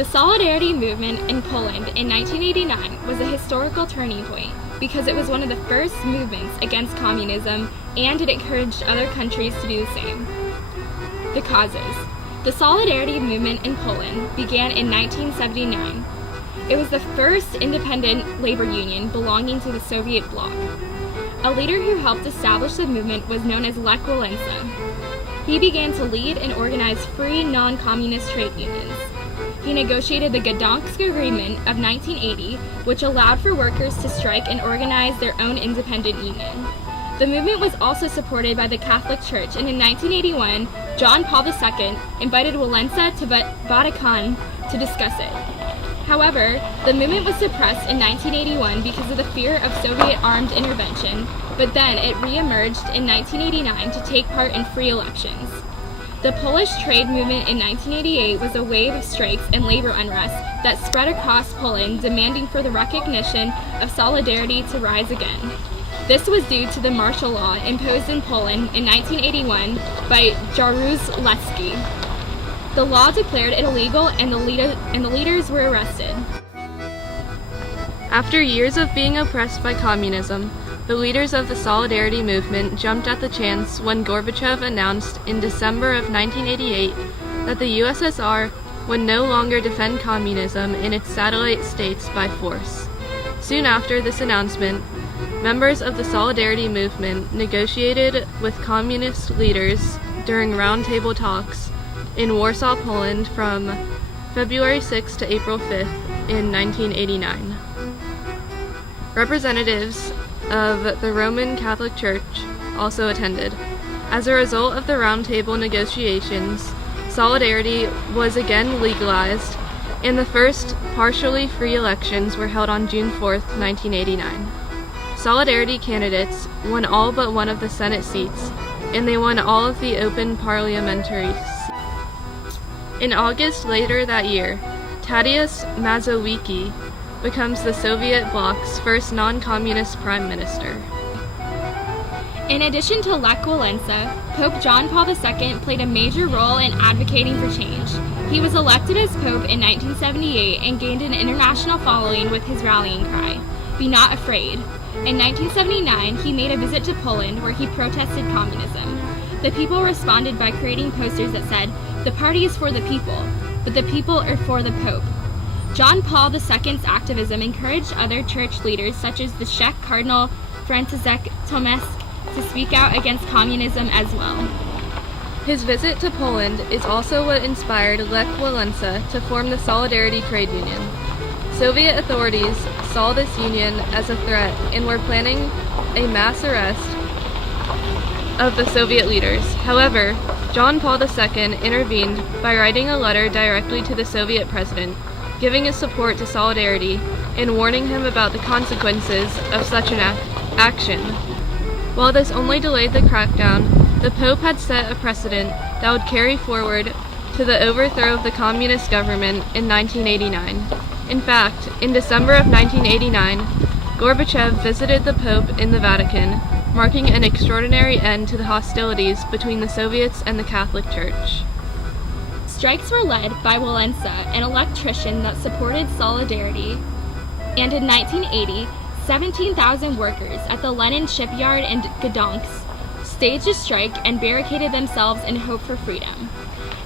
The Solidarity movement in Poland in 1989 was a historical turning point because it was one of the first movements against communism, and it encouraged other countries to do the same. The causes. The Solidarity movement in Poland began in 1979. It was the first independent labor union belonging to the Soviet bloc. A leader who helped establish the movement was known as Lech Walesa. He began to lead and organize free non-communist trade unions. He negotiated the Gdansk Agreement of 1980, which allowed for workers to strike and organize their own independent union. The movement was also supported by the Catholic Church, and in 1981, John Paul II invited Walesa to Vatican to discuss it. However, the movement was suppressed in 1981 because of the fear of Soviet armed intervention, but then it re-emerged in 1989 to take part in free elections. The Polish trade movement in 1988 was a wave of strikes and labor unrest that spread across Poland, demanding for the recognition of solidarity to rise again. This was due to the martial law imposed in Poland in 1981 by Jaruzelski. The law declared it illegal, and the leaders were arrested. After years of being oppressed by communism, the leaders of the Solidarity movement jumped at the chance when Gorbachev announced in December of 1988 that the USSR would no longer defend communism in its satellite states by force. Soon after this announcement, members of the Solidarity movement negotiated with communist leaders during roundtable talks in Warsaw, Poland from February 6 to April 5th in 1989. Representatives of the Roman Catholic Church also attended. As a result of the roundtable negotiations, Solidarity was again legalized, and the first partially free elections were held on June 4, 1989. Solidarity candidates won all but one of the Senate seats, and they won all of the open parliamentary seats. In August later that year, Tadeusz Mazowiecki becomes the Soviet bloc's first non-communist prime minister. In addition to Lech Walesa, Pope John Paul II played a major role in advocating for change. He was elected as Pope in 1978 and gained an international following with his rallying cry, "Be not afraid." In 1979, he made a visit to Poland where he protested communism. The people responded by creating posters that said, "The party is for the people, but the people are for the Pope." John Paul II's activism encouraged other church leaders such as the Czech Cardinal Franciszek Tomasz to speak out against communism as well. His visit to Poland is also what inspired Lech Walesa to form the Solidarity Trade Union. Soviet authorities saw this union as a threat and were planning a mass arrest of the Soviet leaders. However, John Paul II intervened by writing a letter directly to the Soviet president, giving his support to Solidarity and warning him about the consequences of such an action. While this only delayed the crackdown, the Pope had set a precedent that would carry forward to the overthrow of the communist government in 1989. In fact, in December of 1989, Gorbachev visited the Pope in the Vatican, marking an extraordinary end to the hostilities between the Soviets and the Catholic Church. Strikes were led by Walesa, an electrician that supported Solidarity, and in 1980, 17,000 workers at the Lenin shipyard in Gdansk staged a strike and barricaded themselves in hope for freedom.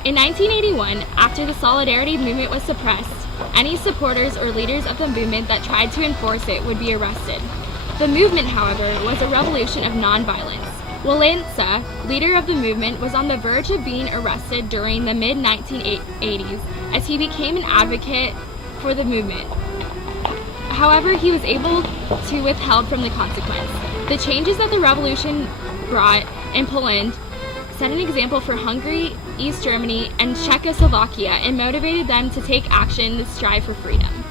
In 1981, after the Solidarity movement was suppressed, any supporters or leaders of the movement that tried to enforce it would be arrested. The movement, however, was a revolution of nonviolence. Walesa, leader of the movement, was on the verge of being arrested during the mid-1980s as he became an advocate for the movement. However, he was able to withheld from the consequence. The changes that the revolution brought in Poland set an example for Hungary, East Germany, and Czechoslovakia and motivated them to take action to strive for freedom.